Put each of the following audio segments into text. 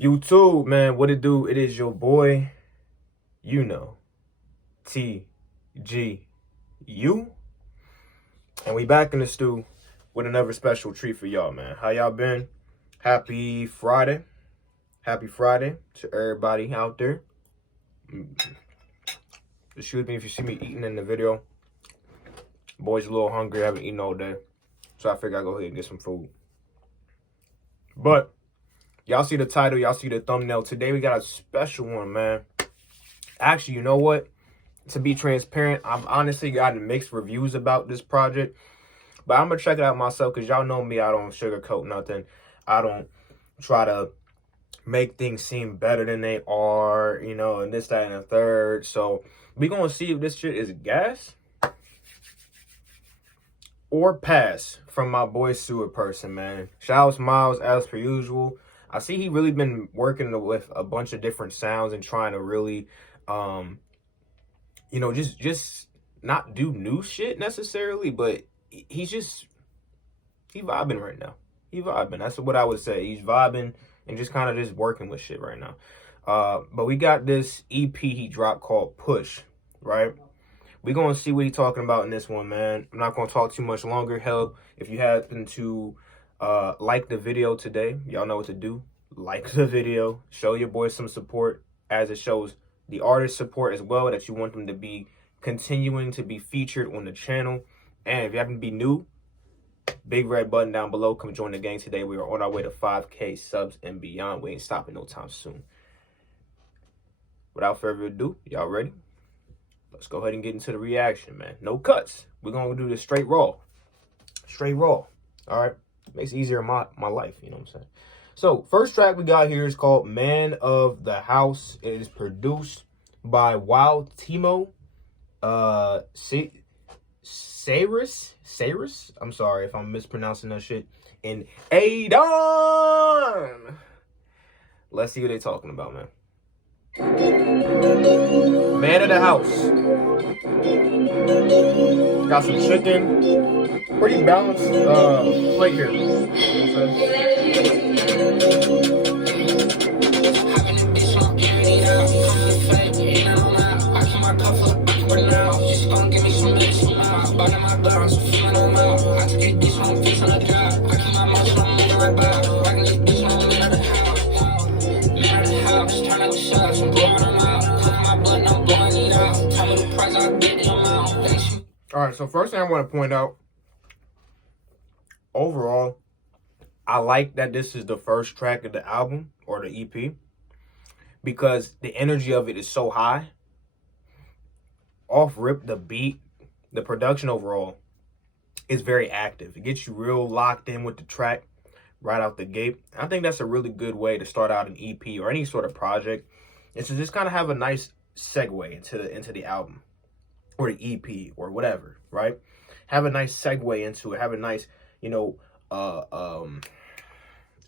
YouTube, man, what it do? It is your boy, you know, TGU. And we back in the stew with another special treat for y'all, man. How y'all been? Happy Friday. Happy Friday to everybody out there. Excuse me if you see me eating in the video. Boy's a little hungry. I haven't eaten all day. So I figured I'd go ahead and get some food. But y'all see the title. Y'all see the thumbnail. Today we got a special one, man. Actually, you know what? To be transparent, I've honestly gotten mixed reviews about this project. But I'm going to check it out myself because y'all know me. I don't sugarcoat nothing. I don't try to make things seem better than they are, you know, and this, that, and the third. So we going to see if this shit is gas or pass from my boy Sewerperson, man. Shout out to Miles as per usual. I see he really been working with a bunch of different sounds and trying to really, you know, just not do new shit necessarily, but he vibing right now. He vibing. That's what I would say. He's vibing and just kind of just working with shit right now. But we got this EP he dropped called Push, right? We're going to see what he's talking about in this one, man. I'm not going to talk too much longer. Hell, if you happen to like the video today, y'all know what to do. Like the video. Show your boys some support as it shows the artist support as well, that you want them to be continuing to be featured on the channel. And if you happen to be new, big red button down below. Come join the gang today. We are on our way to 5K subs and beyond. We ain't stopping no time soon. Without further ado, y'all ready? Let's go ahead and get into the reaction, man. No cuts. We're going to do this straight raw. Straight raw. All right? Makes it easier in my life, you know what I'm saying? So, first track we got here is called Man of the House. It is produced by Wild Timo. Cyrus? I'm sorry if I'm mispronouncing that shit. And Adon! Let's see what they're talking about, man. Man of the House. Got some chicken. Pretty balanced plate here. You know what I'm All right, so first thing I want to point out, overall, I like that this is the first track of the album or the EP because the energy of it is so high. Off rip, the beat, the production overall is very active. It gets you real locked in with the track right out the gate. I think that's a really good way to start out an EP or any sort of project, is to just kind of have a nice segue into the album or the EP or whatever, right? Have a nice segue into it. Have a nice, you know,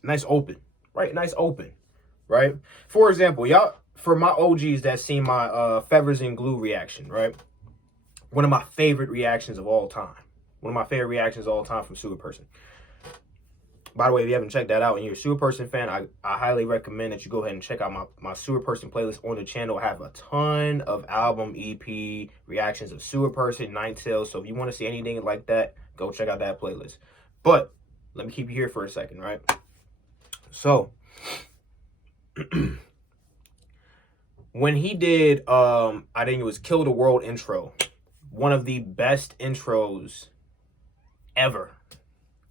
nice open, right? Nice open, right? For example, y'all, for my OGs that seen my Feathers and Glue reaction, right? One of my favorite reactions of all time. One of my favorite reactions of all time from Sewerperson. By the way, if you haven't checked that out and you're a Sewerperson fan, I highly recommend that you go ahead and check out my Sewerperson playlist on the channel. I have a ton of album, EP, reactions of Sewerperson, Nine Tails. So if you want to see anything like that, go check out that playlist. But let me keep you here for a second, right? So when he did, I think it was Kill the World intro, one of the best intros ever,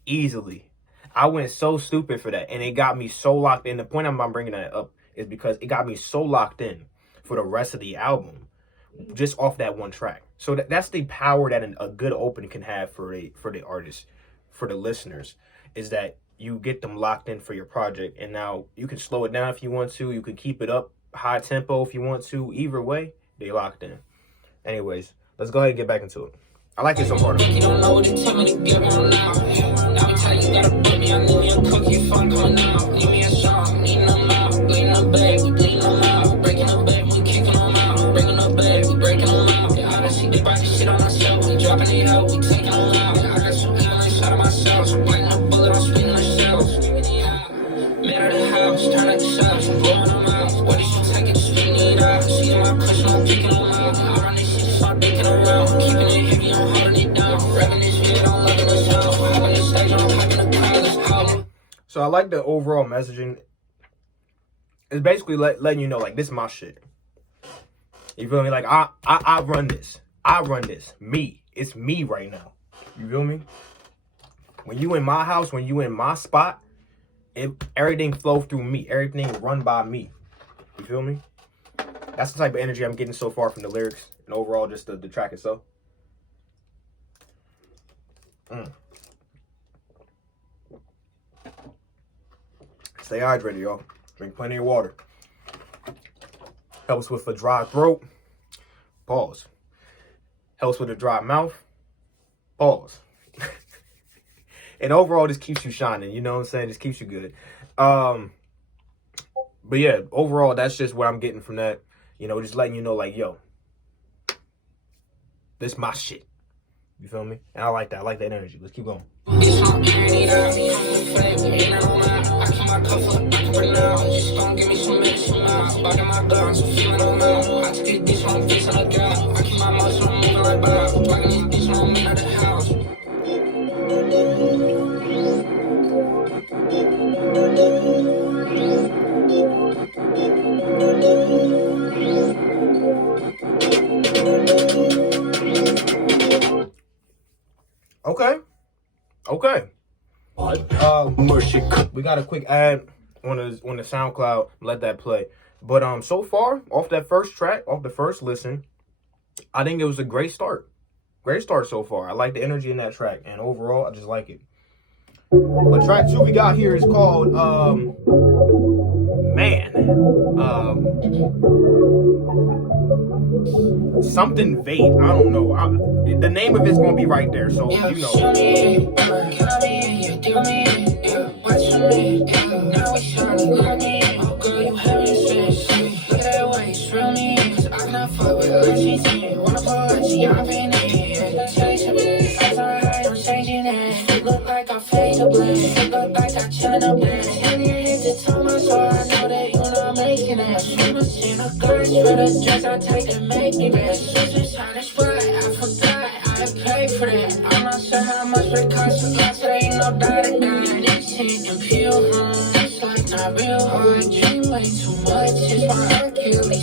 easily. I went so stupid for that, and it got me so locked in. The point I'm bringing that up is because it got me so locked in for the rest of the album, just off that one track. So that's the power that a good open can have for the artist, for the listeners, is that you get them locked in for your project, and now you can slow it down if you want to. You can keep it up high tempo if you want to. Either way, they locked in. Anyways, let's go ahead and get back into it. I like it so far. You don't know what to tell me to give on now. Now we tell you gotta put me on me a cookie fun coming out. Give me a song, eating them out, bleeding them bag, we bleeding them out, breaking them bag, we kicking them out, breaking them bag, we breaking them out. Yeah, I see the body shit on ourselves, we dropping it out, we taking them out. Yeah, I got some evil inside of myself, so biting a bullet, I'm spitting the shells. Man of the house, turn like the shells. like the overall messaging. It's basically letting you know, like, this is my shit. You feel me? Like, I run this. I run this. Me. It's me right now. You feel me? When you in my house, when you in my spot, everything flow through me. Everything run by me. You feel me? That's the type of energy I'm getting so far from the lyrics and overall just the track itself. Stay hydrated, y'all. Drink plenty of water. Helps with a dry throat. Pause. Helps with a dry mouth. Pause. And overall, this keeps you shining. You know what I'm saying? Just keeps you good. But yeah, overall, that's just what I'm getting from that. You know, just letting you know, like, yo, this is my shit. You feel me? And I like that. I like that energy. Let's keep going. Okay. We got a quick ad on the SoundCloud. Let that play. But so far, off that first track, off the first listen, I think it was a great start. Great start so far. I like the energy in that track, and overall, I just like it. But track 2 we got here is called something vague. I don't know. The name of it's gonna be right there, so you know. I'm not sure how much it costs. It ain't no doubt it it's hitting pure. It's like not real hard. Dream way too much. It's my Achilles.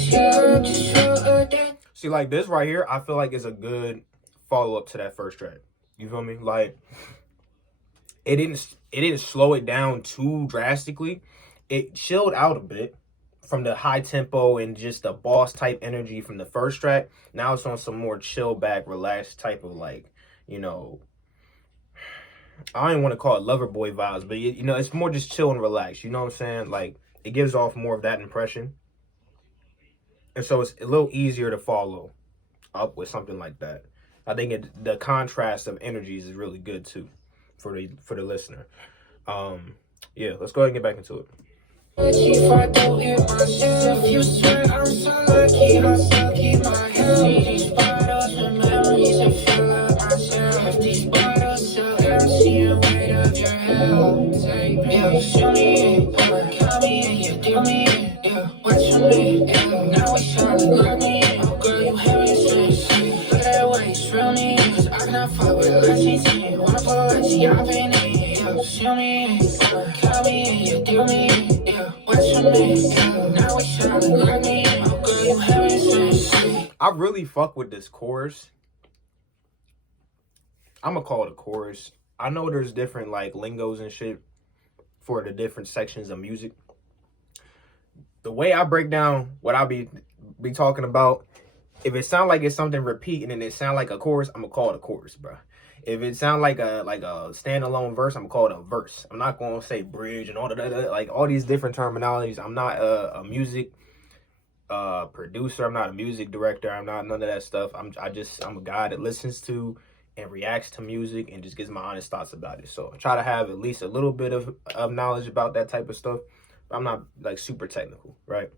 See, like this right here, I feel like it's a good follow-up to that first track. You feel me? Like it didn't slow it down too drastically. It chilled out a bit from the high tempo and just the boss type energy from the first track. Now it's on some more chill back, relaxed type of, like, you know, I don't even want to call it lover boy vibes, but you know, it's more just chill and relaxed. You know what I'm saying? Like, it gives off more of that impression. And so it's a little easier to follow up with something like that. I think the contrast of energies is really good too for the listener. Yeah, let's go ahead and get back into it. If I don't hit myself, you swear I'm so lucky, I still keep my health. See these bottles and memories and feel like myself. These bottles so empty and weight of your health. Yeah, show me it, count me in, you deal me in, yeah, what you need, yeah. Now it's trying to look me in, oh girl, you have me straight. Look at that way, it's real me, cause I cannot fuck with less easy. Wanna pull it, see I've been in, yeah, show me it, count me in, you deal me in. I really fuck with this chorus. I'm gonna call it a chorus. I know there's different like lingos and shit for the different sections of music. The way I break down what I'll be talking about, if it sound like it's something repeating and it sound like a chorus, I'm gonna call it a chorus, bro. If it sound like a standalone verse, I'm gonna call it a verse. I'm not gonna say bridge and all that, like all these different terminologies. I'm not a music producer. I'm not a music director. I'm not none of that stuff. I'm a guy that listens to and reacts to music and just gives my honest thoughts about it. So I try to have at least a little bit of knowledge about that type of stuff. But I'm not like super technical, right?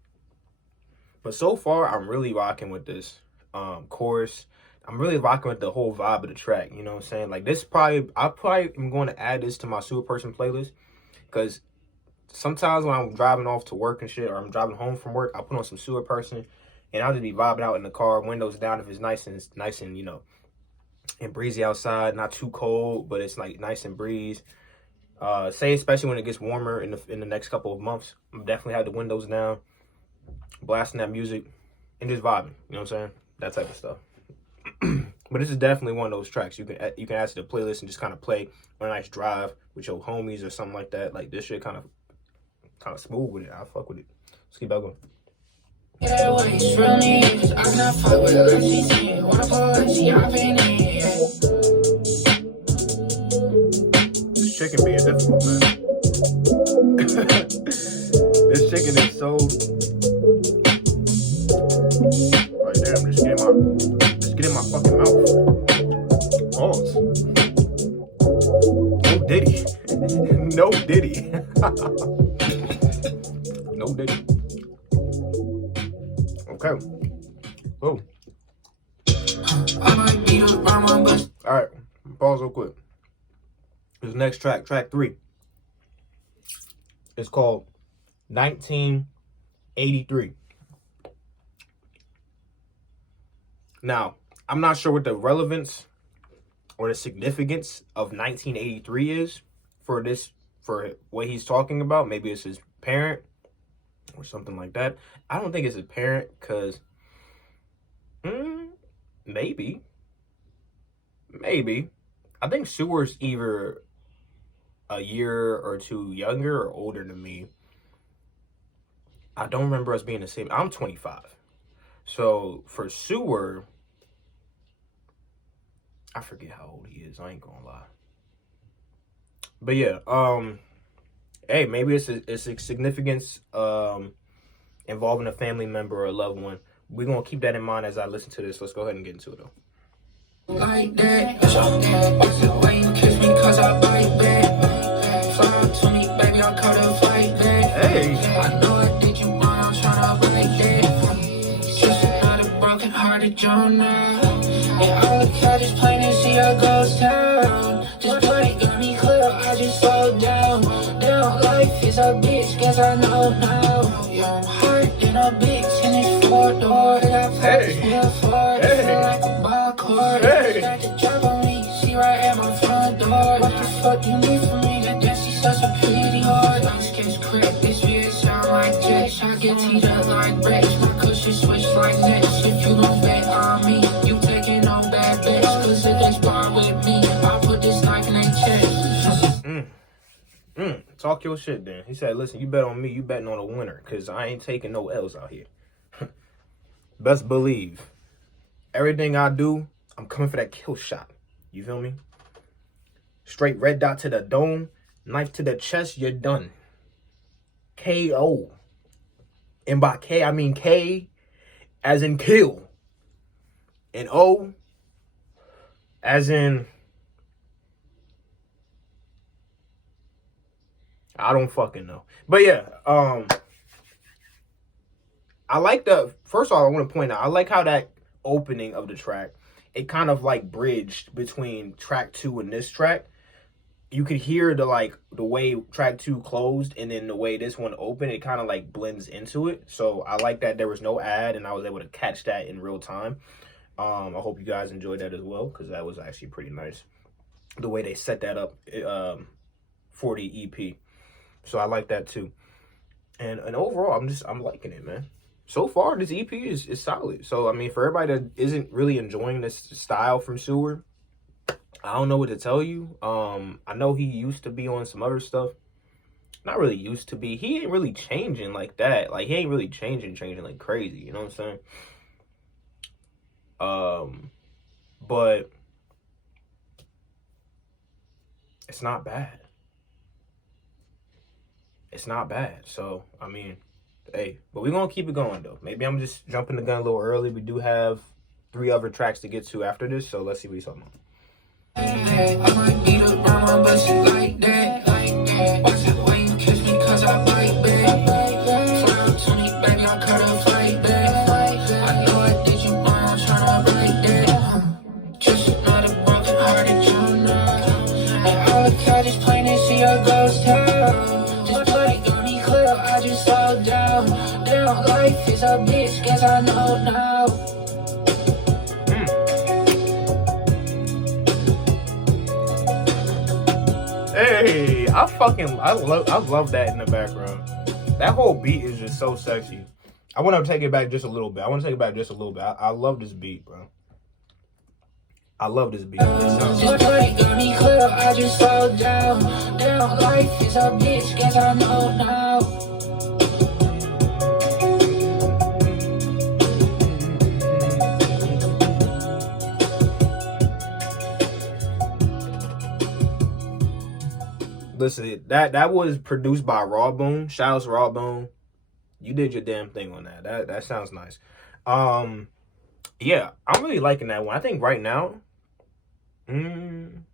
But so far, I'm really rocking with this chorus. I'm really rocking with the whole vibe of the track. You know what I'm saying? Like this I probably am going to add this to my Sewerperson playlist, because sometimes when I'm driving off to work and shit, or I'm driving home from work, I put on some Sewerperson and I'll just be vibing out in the car, windows down if it's nice and you know, and breezy outside, not too cold, but it's like nice and breeze. Say especially when it gets warmer in the next couple of months, I'm definitely have the windows down, blasting that music, and just vibing. You know what I'm saying? That type of stuff. But this is definitely one of those tracks you can add to the playlist and just kind of play on a nice drive with your homies or something like that. Like this shit kind of smooth with it. I fuck with it. Let's keep that going. Yeah, what it's really is. I cannot fuck with it. She's wanna put she up in it. This chicken being difficult, man. This chicken is so like damn. Just get in my fucking mouth. Pause. No Diddy. No Diddy. No Diddy. Okay. Oh. Alright. Pause real quick. This next track, track 3. It's called 1983. Now, I'm not sure what the relevance or the significance of 1983 is for what he's talking about. Maybe it's his parent or something like that. I don't think it's his parent because maybe. I think Sewer's either a year or two younger or older than me. I don't remember us being the same. I'm 25. So for Sewer, I forget how old he is. I ain't gonna lie. But yeah, hey, maybe it's a significance involving a family member or a loved one. We're gonna keep that in mind as I listen to this. Let's go ahead and get into it though. Like that, why you kiss me cause I bite back. Fly out to me, baby, I caught a fight back. Hey, I know I did you wrong, I'm tryna bite that. Just another broken hearted Jonah. Yeah, I look at this plane and see how goes down. Just play got me clear, I just slow down. Down, life is a bitch, guess I know now. Yeah, I'm hurt in a bitch in this 4-door. It got focused me a Ford. Feel like a ball court. Start to drop on me, see right at my front door. What the fuck you need from me? That she's such a pretty hard. My skin's cracked, this VS sound like jets. I get teed up like bricks. My cushion switch like nets. If you don't bet on me, you taking no bad bets. Cause if they spar with me, I'll put this knife in their chest. Talk your shit then. He said, listen, you bet on me, you betting on a winner. Cause I ain't taking no L's out here. Best believe. Everything I do, I'm coming for that kill shot. You feel me? Straight red dot to the dome, knife to the chest, you're done. KO. And by K, I mean K as in kill. And O as in I don't fucking know. But yeah, I like first of all, I want to point out, I like how that opening of the track, it kind of like bridged between track 2 and this track. You could hear the way track 2 closed and then the way this one opened, it kind of like blends into it. So I like that there was no ad and I was able to catch that in real time. I hope you guys enjoyed that as well, because that was actually pretty nice. The way they set that up for the EP. So I like that too. And overall, I'm liking it, man. So far, this EP is solid. So, I mean, for everybody that isn't really enjoying this style from Sewer, I don't know what to tell you. I know he used to be on some other stuff. Not really used to be. He ain't really changing like that. Like, he ain't really changing like crazy. You know what I'm saying? But it's not bad. It's not bad. So, I mean, hey, but we're going to keep it going, though. Maybe I'm just jumping the gun a little early. We do have 3 other tracks to get to after this, so let's see what he's talking about. I might beat up on my bus like that. Watch the way you kiss me cause I bite back. Fly out to me, baby, I cut a fight back. I know I did you wrong, I'm tryna break that. Just another broken hearted Jonah. And I look at this plane and see how goes down. I just slow down. Down, life is a bitch, guess I know now. Hey, I love that in the background. That whole beat is just so sexy. I want to take it back just a little bit. I love this beat, bro. I love this beat. Got me clear, I just slow down. Damn, life is a bitch, guess I know now. Listen, that was produced by Rawbone. Shout out to Rawbone. You did your damn thing on that. That sounds nice. Yeah, I'm really liking that one. I think right now, no,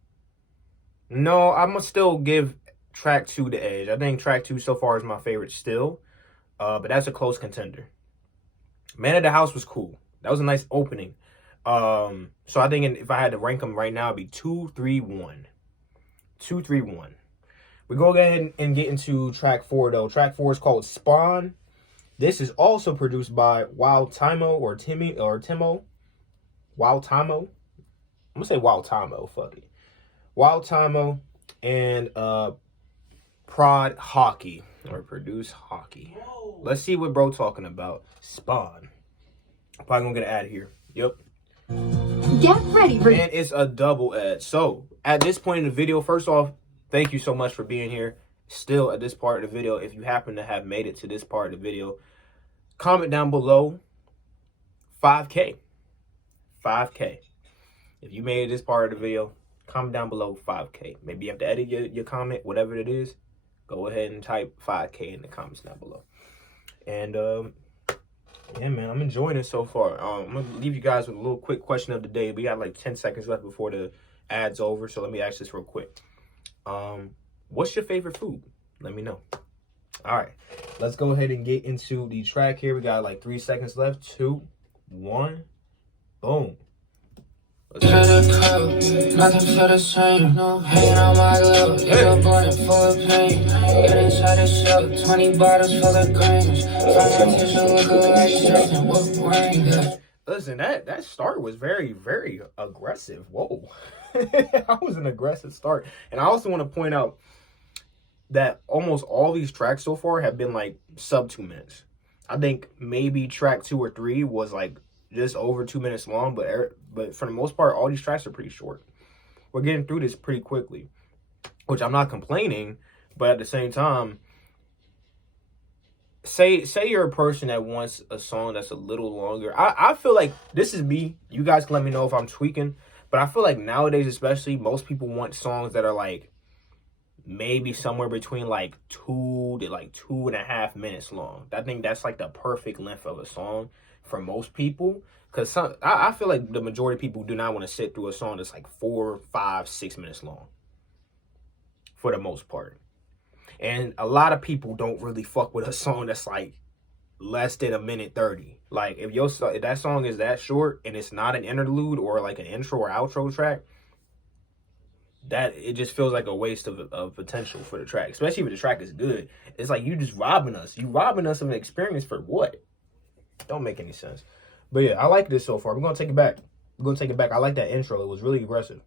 I'm gonna still give track 2 the edge. I think track 2 so far is my favorite still, but that's a close contender. Man of the House was cool. That was a nice opening. So I think if I had to rank them right now, it'd be 2, 3, 1. 2, 3, 1. We go ahead and get into track 4 though. Track 4 is called Spawn. This is also produced by Wild Timo or Timo. Wild Timo. I'm gonna say Wild Timo. Fuck it. Wild Timo and Prod Hockey or Produce Hockey. Whoa. Let's see what bro talking about. Spawn. Probably gonna get an ad here. Yep. Get ready for and it's a double ad. So at this point in the video, first off, thank you so much for being here. Still at this part of the video, if you happen to have made it to this part of the video, comment down below 5K. 5K. If you made it this part of the video, comment down below 5K. Maybe you have to edit your comment, whatever it is. Go ahead and type 5K in the comments down below. And yeah, man, I'm enjoying it so far. I'm gonna leave you guys with a little quick question of the day. We got like 10 seconds left before the ad's over, so let me ask this real quick. What's your favorite food? Let me know. All right, let's go ahead and get into the track here. We got like 3 seconds left. 2, 1, boom. Nothing feel the same. No hate on my love. It's a blunt full of pain. Get inside the shell. 20 bottles full of grains. Financial look like drinking. What rain? Listen, that start was very, very aggressive. Whoa. That was an aggressive start. And I also want to point out that almost all these tracks so far have been like sub 2 minutes. I think maybe track 2 or 3 was like just over 2 minutes long, but for the most part, all these tracks are pretty short. We're getting through this pretty quickly, which I'm not complaining, but at the same time, say you're a person that wants a song that's a little longer. I feel like, this is me. You guys can let me know if I'm tweaking, but I feel like nowadays especially, most people want songs that are like maybe somewhere between like 2 to like 2.5 minutes long. I think that's like the perfect length of a song for most people, because I feel like the majority of people do not want to sit through a song that's like 4, 5, 6 minutes long for the most part. And a lot of people don't really fuck with a song that's like less than 1:30. Like if that song is that short and it's not an interlude or like an intro or outro track, that it just feels like a waste of potential for the track, especially if the track is good. It's like you just robbing us. You robbing us of an experience for what? Don't make any sense. But yeah, I like this so far. We're gonna take it back. I like that intro. It was really aggressive.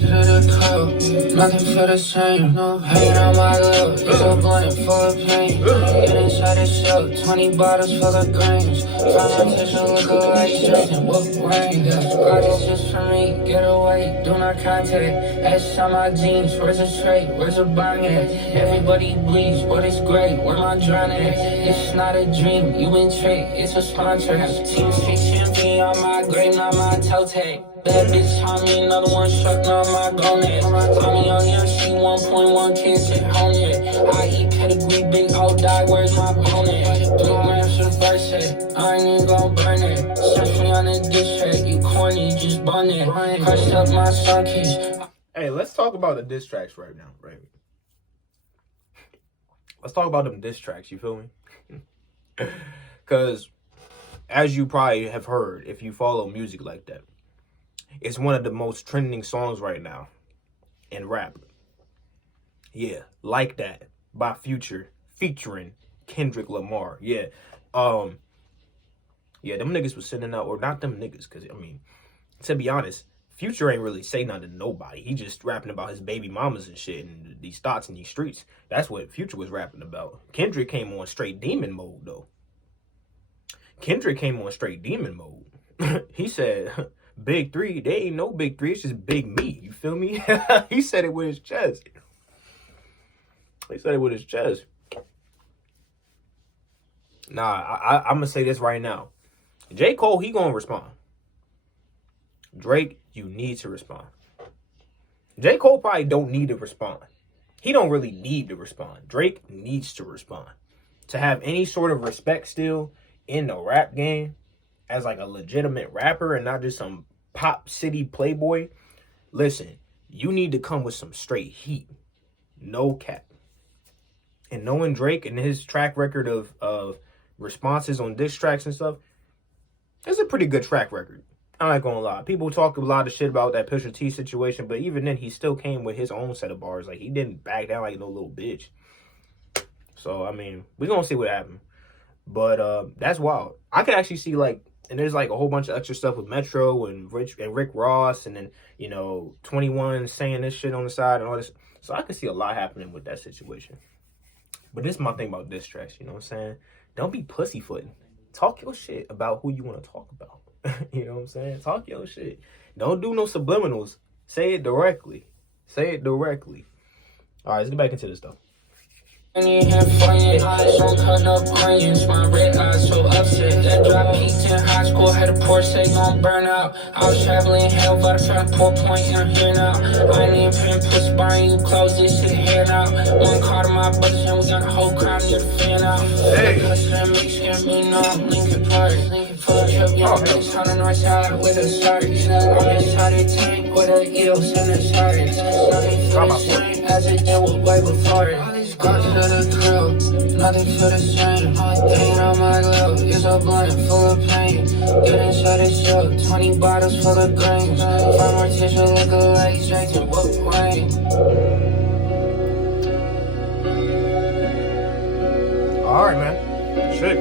Nothing feel the same. No hate on my love. It's a blunt full of pain. Get inside the shell. 20 bottles full of grains. Financial look like drinking. What rain? God, this is for me. Get away. Do not contact. Ash on my jeans. Where's the tray? Where's the bong at? Everybody bleeds, but it's great. Where my drown at? It's not a dream. You been tricked. It's a sponsor. Team Street champion on my grave, not my toe tag. Bad bitch on me, another one struck on my bonnet. Tommy on MC 1.1 kids at home yet. I eat pedigree, big old die, where's my bonnet? 3 grams for the first set, I ain't even gon' burn it. Search me on the diss track, you corny, just bun it. Crushed up my son keys. Hey, let's talk about the diss tracks right now, right? Let's talk about them diss tracks, you feel me? Because, as you probably have heard, if you follow music like that, it's one of the most trending songs right now in rap. Yeah, Like That by Future featuring Kendrick Lamar. Yeah. Yeah, them niggas was sending out, or not them niggas, because, I mean, to be honest, Future ain't really say nothing to nobody. He just rapping about his baby mamas and shit and these thoughts in these streets. That's what Future was rapping about. Kendrick came on straight demon mode, though. Kendrick came on straight demon mode. He said, Big Three, they ain't no Big Three, it's just Big Me. You feel me? He said it with his chest. He said it with his chest. Nah, I'm going to say this right now. J. Cole, he going to respond. Drake, you need to respond. J. Cole probably don't need to respond. He don't really need to respond. Drake needs to respond. To have any sort of respect still in the rap game as like a legitimate rapper and not just some pop city playboy. Listen, you need to come with some straight heat. No cap. And knowing Drake and his track record of responses on diss tracks and stuff, it's a pretty good track record. I'm not gonna lie. People talk a lot of shit about that Pusha T situation, but even then, he still came with his own set of bars. Like, he didn't back down like no little bitch. So, I mean, we're gonna see what happens. But that's wild. I could actually see, like, and there's, like, a whole bunch of extra stuff with Metro and Rick Ross, and then, you know, 21 saying this shit on the side and all this. So, I could see a lot happening with that situation. But this is my thing about diss tracks, you know what I'm saying? Don't be pussyfooting. Talk your shit about who you want to talk about. You know what I'm saying? Talk your shit. Don't do no subliminals. Say it directly. Say it directly. All right, let's get back into this stuff. My red eyes so upset. That drop peaked in high school, had a Porsche gon' burn out. I was traveling hell, but I found 4 point and I'm here now. I ain't even paying pussy buying you clothes, this shit here now. One car to my brothers and we got a whole crowd near the fan out. Hey. Lincoln Park, young bitch on the north side with a start. I'm inside the tank with a EOS and a sergeant. Nothing for the same as it did with way before it. Got to the grill, nothing to the same. Pain on my lip is a blunt full of pain. Get inside the shop, 20 bottles full of grains. Find more tissue look alike, straight to Book Wayne. Alright, man. Shit.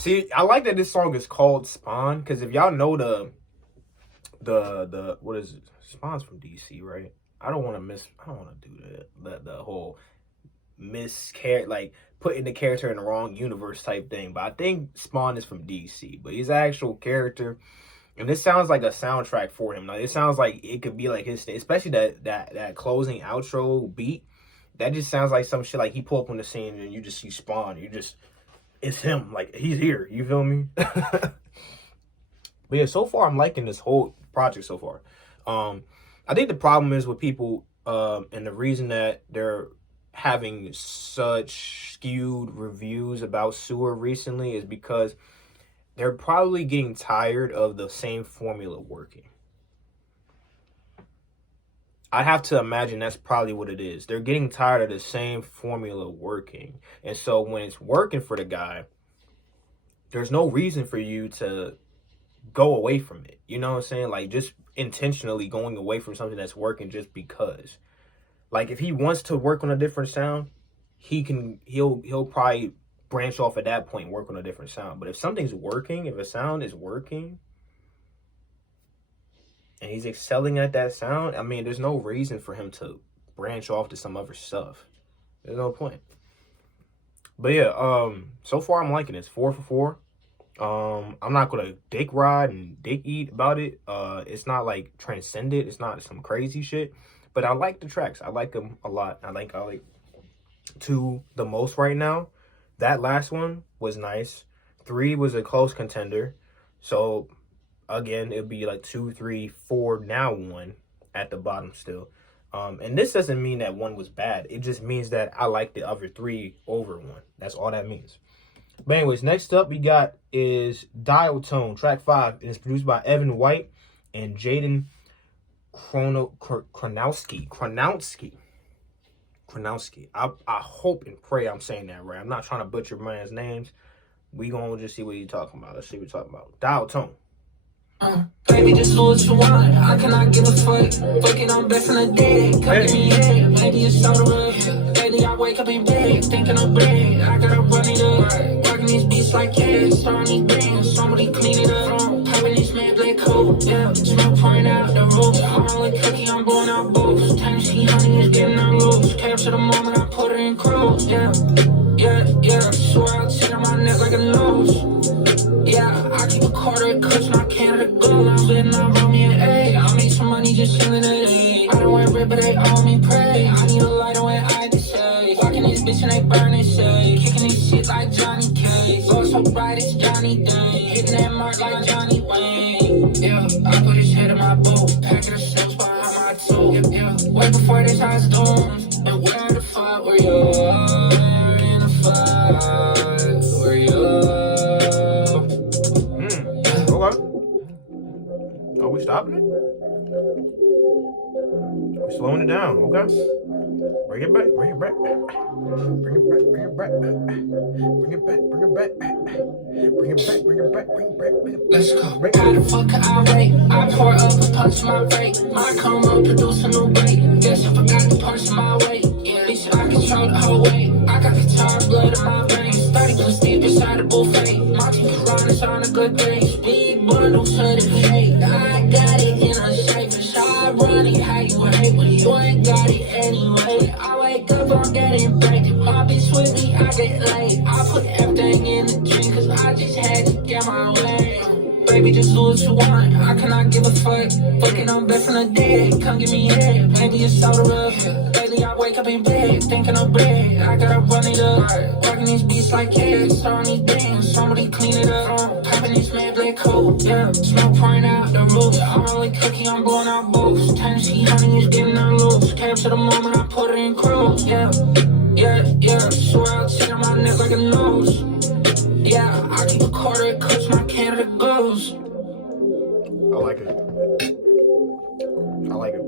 See, I like that this song is called Spawn, because if y'all know the what is it? Spawn's from DC, right? I don't want to do the whole like putting the character in the wrong universe type thing. But I think Spawn is from DC, but he's an actual character, and this sounds like a soundtrack for him. Like, it sounds like it could be like his, especially that closing outro beat. That just sounds like some shit like he pull up on the scene and you just see Spawn. It's him. Like, he's here. You feel me? But yeah, so far I'm liking this whole project so far. I think the problem is with people, and the reason that they're having such skewed reviews about Sewer recently is because they're probably getting tired of the same formula working. I have to imagine that's probably what it is. They're getting tired of the same formula working. And so when it's working for the guy, there's no reason for you to go away from it. You know what I'm saying? Like, just intentionally going away from something that's working just because. Like, if he wants to work on a different sound, he'll probably branch off at that point and work on a different sound. But if something's working, if a sound is working and he's excelling at that sound, I mean, there's no reason for him to branch off to some other stuff. There's no point. But yeah, so far I'm liking this. 4 for 4. I'm not gonna dick ride and dick eat about it. It's not like transcendent. It's not some crazy shit. But I like the tracks. I like them a lot. I like 2 the most right now. That last one was nice. 3 was a close contender. So again, it'd be like 2, 3, 4, now 1 at the bottom still. And this doesn't mean that 1 was bad. It just means that I like the other 3 over 1. That's all that means. But anyways, next up we got is Dial Tone, track 5. And it's produced by Evan White and Jaden Kronowski. I hope and pray I'm saying that right. I'm not trying to butcher man's names. We gonna just see what he's talking about. Let's see what he's talking about. Dial Tone. Baby, just do what you want. I cannot give a fuck. Fucking on back from the dead. Come to me, yeah. Maybe it's so the rough. Lately, I wake up in bed, thinking I'm bad. I gotta run it up. Working these beats like yeah, starting these bands, somebody clean it up. Popping this man black coat, yeah. Smoke pouring out the roof. I'm only cookie, I'm blowing out boots. Tennessee honey is getting on loose. Capture the moment I put it in cruise, yeah. Yeah. Swear I'll sit on my neck like a nose. Yeah, I keep a quarter cuts, my Canada gold. I'm sitting on roll me an A. I made some money just chilling at A. I don't wear red, but they all me pray. I need a lighter when I decide. Fucking this bitch and they burn it safe. Kicking this shit like Johnny Cage. Glow so bright, it's Johnny Day. Hitting that mark like Johnny Wayne. Yeah, I put his head in my boat. Packet of shells behind my toe. Yeah, way before this I was doomed. And where the fuck were you? In the fight, were you? Okay. Are we stopping it? We're slowing it down, okay? Bring it back. Bring it back. Bring it back. Bring it back. Bring it back. Bring it back. Bring it back. Bring it back. Bring it back. Let's go. How the fuck can I wait? I pour up and punch my rate. My coma produce a new break. Guess I forgot to punch my weight. Yeah, bitch, I control the whole way. I got guitar blood in my veins. 30 plus deep inside the buffet. My team piranhas on a good day. Speed bundle to the hate. I got it in a shape. It's ironic how you hate when you ain't got it anyway. I wake up, I'm getting baked. My bitch with me, I get late. I put everything in the drink, cause I just had to get my way. Baby, just do what you want. I cannot give a fuck. Fucking on back from the dead. Come give me head. Maybe it's soda rub. Lately I wake up in bed, thinking of bread. I gotta run it up. Working these beats like yeah, starting these bands, somebody clean it up. Popping this man black coat, yeah. Smoke pouring out the roof. I'm only cookie, I'm blowing out boots. Tennessee honey is getting on loose. Capture the moment I put it in cruise, yeah. Swear I'll sit on my neck like a nose. Yeah, I keep a quarter cuts, my Canada goes. I like it. I like it.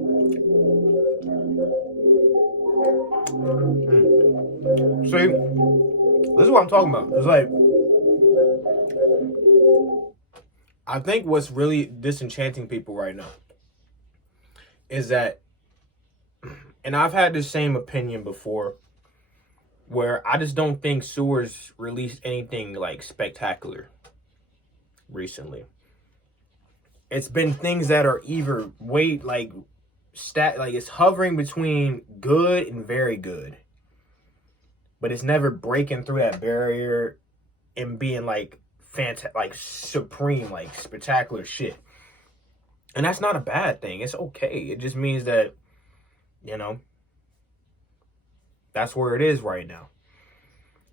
See, this is what I'm talking about. It's like, I think what's really disenchanting people right now is that, and I've had the same opinion before, where I just don't think Sewers released anything like spectacular recently. It's been things that are either like it's hovering between good and very good, but it's never breaking through that barrier and being like fantastic, like supreme, like spectacular shit. And that's not a bad thing. It's okay. It just means that, you know, that's where it is right now.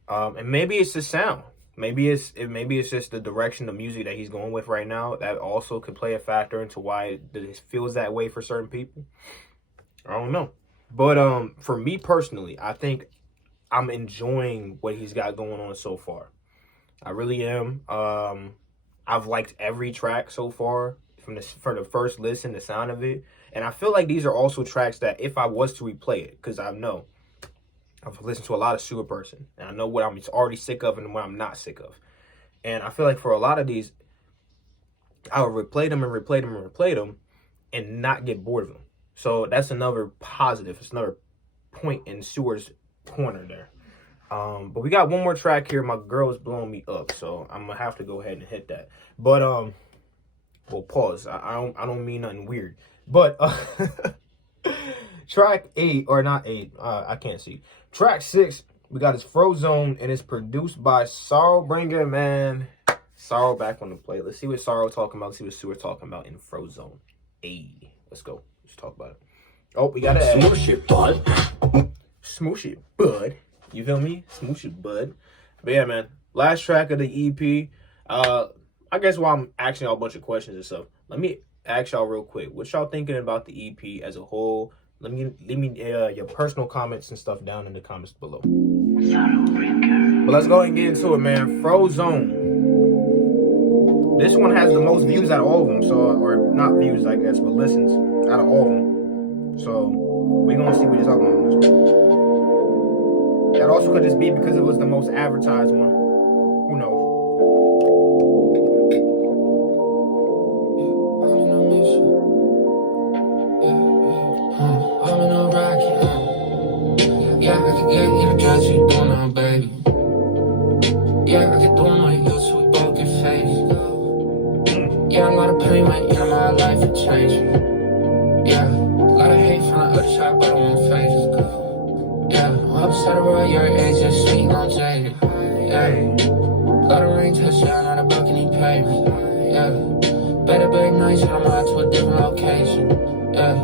And maybe it's the sound. Maybe it's just the direction of music that he's going with right now. That also could play a factor into why it feels that way for certain people. I don't know. But for me personally, I think I'm enjoying what he's got going on so far. I really am. I've liked every track so far for the first listen, the sound of it. And I feel like these are also tracks that if I was to replay it, because I know I've listened to a lot of Sewerperson, and I know what I'm already sick of and what I'm not sick of. And I feel like for a lot of these, I would replay them and not get bored of them. So that's another positive. It's another point in Sewer's corner there. But we got one more track here. My girl is blowing me up, so I'm gonna have to go ahead and hit that. But well, pause. I don't mean nothing weird. But track 8, or not 8, I can't see. Track 6, we got his Frozone, and it's produced by Sorrowbringer, man. Sorrow back on the play. Let's see what Sorrow talking about. Let's see what Sewer talking about in Frozone. Hey, let's go. Let's talk about it. Oh, we got it. Smoosh it, bud. Smoosh it, bud. You feel me? Smoosh it, bud. But yeah, man. Last track of the EP. I guess while I'm asking y'all a bunch of questions and stuff, let me ask y'all real quick. What y'all thinking about the EP as a whole? Leave me your personal comments and stuff down in the comments below. But let's go ahead and get into it, man. Frozone. This one has the most views out of all of them. So, or not views, I guess, but listens out of all of them. So, we're going to see what he's talking about on this one. That also could just be because it was the most advertised one. Who knows? Yeah, I get through my youth, so we both get phased. Yeah, a lot of pain went into my life and changed. Yeah, a lot of hate from the other side, but I won't face it. Yeah, I'm upset about your age, just sweet, I'm jaded. Yeah, a lot of rain touch down on a balcony pavement. Yeah, better big nights, I'm out to a different location. Yeah,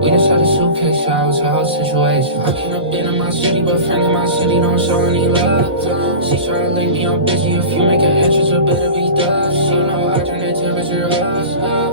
we just had a suitcase, so it was a whole situation. I could have been in my city, but friends in my city don't show any love. She try to link me, I'm busy. If you make an entrance, you better be dust. You know I turn the temperature up.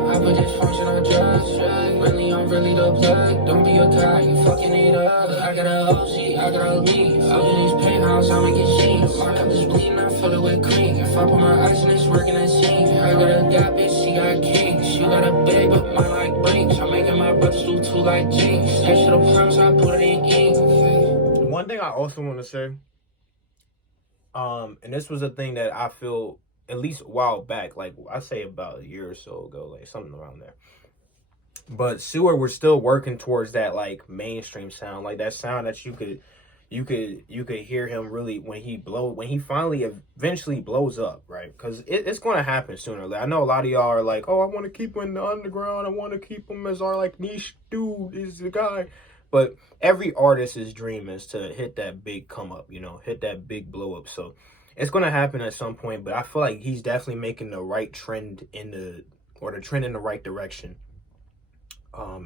I put this function on drugs. Really, I'm really the plug. Don't be a guy, you fucking it up. I got a OC, I got a lead. Up in these penthouse, I'ma get sheets. My cup is bleeding, I fill it with cream. If I put my ice in, it's working as sink. I got a gap, bitch, she got kings. She got a bag, but mine like brakes. I'm making my brothers do too like jinx. That shit on promise, I put it in ink. One thing I also want to say, and this was a thing that I feel at least a while back, like I say about a year or so ago, like something around there. But Sewer, we're still working towards that like mainstream sound, like that sound that you could hear him really when he finally eventually blows up, right? Because it's going to happen sooner or later. I know a lot of y'all are like, oh, I want to keep him in the underground, I want to keep him as our like niche dude, is the guy. But every artist's dream is to hit that big come up, hit that big blow up. So it's going to happen at some point, but I feel like he's definitely making the right trend the trend in the right direction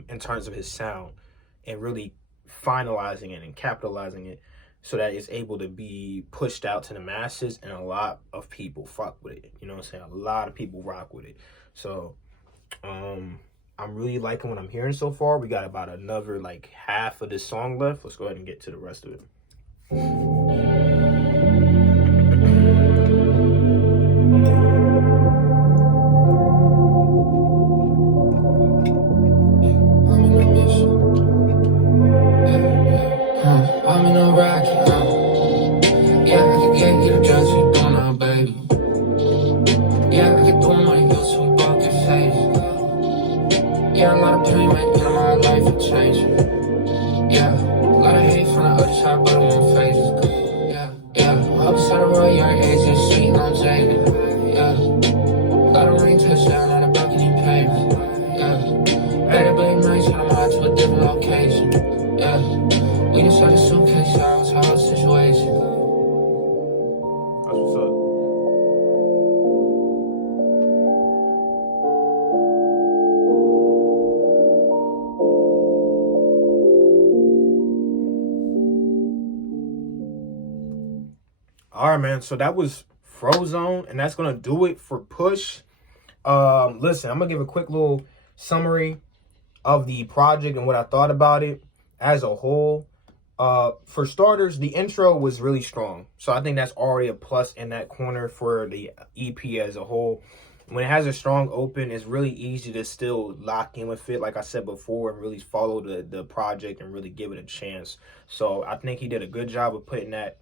in terms of his sound, and really finalizing it and capitalizing it so that it's able to be pushed out to the masses, and a lot of people fuck with it. You know what I'm saying? A lot of people rock with it. So I'm really liking what I'm hearing so far. We got about another like half of this song left. Let's go ahead and get to the rest of it. I'm in a rocket, yeah, I can get you the drugs you doing now, baby. Yeah, I get through my youth, so we both get phased. Yeah, a lot of pain went into my life and changed. Yeah, a lot of hate from the other side, but I won't face it. Yeah, I'm upset about your age, just sweet, I'm jaded. Yeah, a lot of rain touch down on a balcony pavement. Yeah, better big nights, I'm out to a different location. Yeah, we just had a suitcase, so it was a whole situation. That's what's up. All right, man. So that was Frozone, and that's gonna do it for Push. Listen, I'm gonna give a quick little summary of the project and what I thought about it as a whole. For starters, the intro was really strong, so I think that's already a plus in that corner for the EP as a whole. When it has a strong open, it's really easy to still lock in with it, like I said before, and really follow the project and really give it a chance. So I think he did a good job of putting that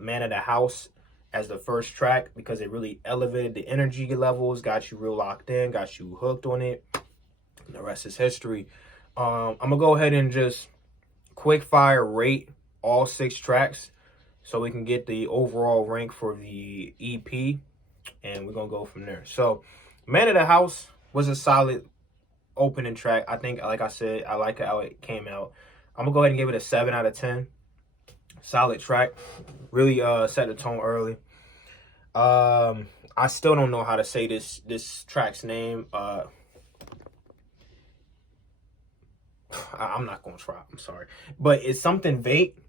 Man of the House as the first track, because it really elevated the energy levels, got you real locked in, got you hooked on it. And the rest is history. I'm gonna go ahead and just quick fire rate all 6 tracks so we can get the overall rank for the EP, and we're gonna go from there. So Man of the House was a solid opening track. I think, like I said, I like how it came out. I'm gonna go ahead and give it a 7 out of 10. Solid track, really set the tone early. I still don't know how to say this track's name. I'm not gonna try, I'm sorry, but it's something Vate.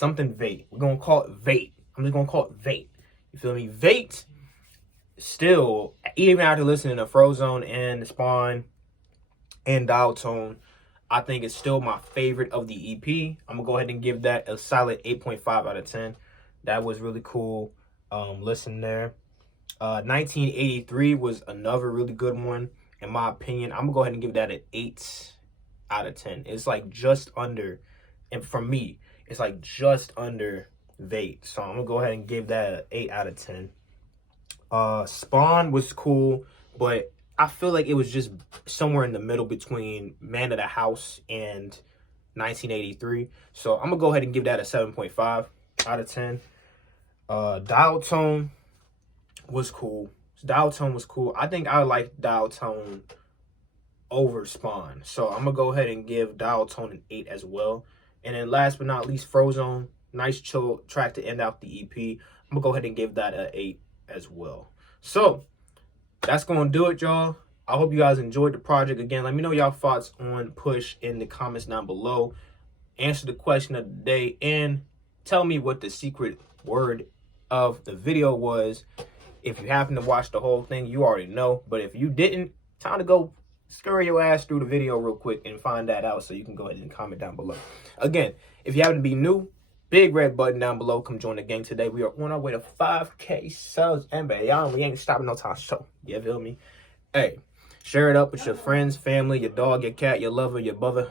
We're gonna call it Vate. I'm just gonna call it Vate. You feel me? Vate. Still, even after listening to Frozone and Spawn and Dial Tone, I think it's still my favorite of the EP. I'm gonna go ahead and give that a solid 8.5 out of 10. That was really cool. Listen there. 1983 was another really good one, in my opinion. I'm gonna go ahead and give that an 8 out of 10. It's like just under, and for me, it's like just under Vate. So I'm gonna go ahead and give that an 8 out of 10. Spawn was cool, but I feel like it was just somewhere in the middle between Man of the House and 1983. So I'm gonna go ahead and give that a 7.5 out of 10. Dial tone was cool. Dial tone was cool. I think I like dial tone over spawn. So I'm gonna go ahead and give dial tone an 8 as well. And then last but not least, Frozone. Nice chill track to end out the EP. I'm gonna go ahead and give that an 8 as well. So that's gonna do it, y'all. I hope you guys enjoyed the project. Again, let me know y'all thoughts on Push in the comments down below. Answer the question of the day and tell me what the secret word of the video was. If you happen to watch the whole thing, you already know. But if you didn't, time to go scurry your ass through the video real quick and find that out so you can go ahead and comment down below. Again, if you happen to be new, big red button down below. Come join the gang today. We are on our way to 5K subs. And baby, y'all, we ain't stopping no time. So, you feel me? Hey, share it up with your friends, family, your dog, your cat, your lover, your brother.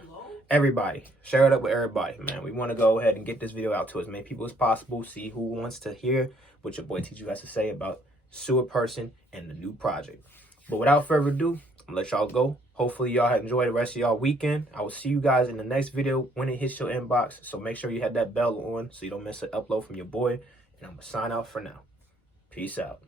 Everybody. Share it up with everybody, man. We want to go ahead and get this video out to as many people as possible. See who wants to hear what your boy Teacher has to say about Sewerperson and the new project. But without further ado, I'm gonna let y'all go. Hopefully y'all enjoy the rest of y'all weekend. I will see you guys in the next video when it hits your inbox. So make sure you have that bell on so you don't miss an upload from your boy. And I'm gonna sign out for now. Peace out.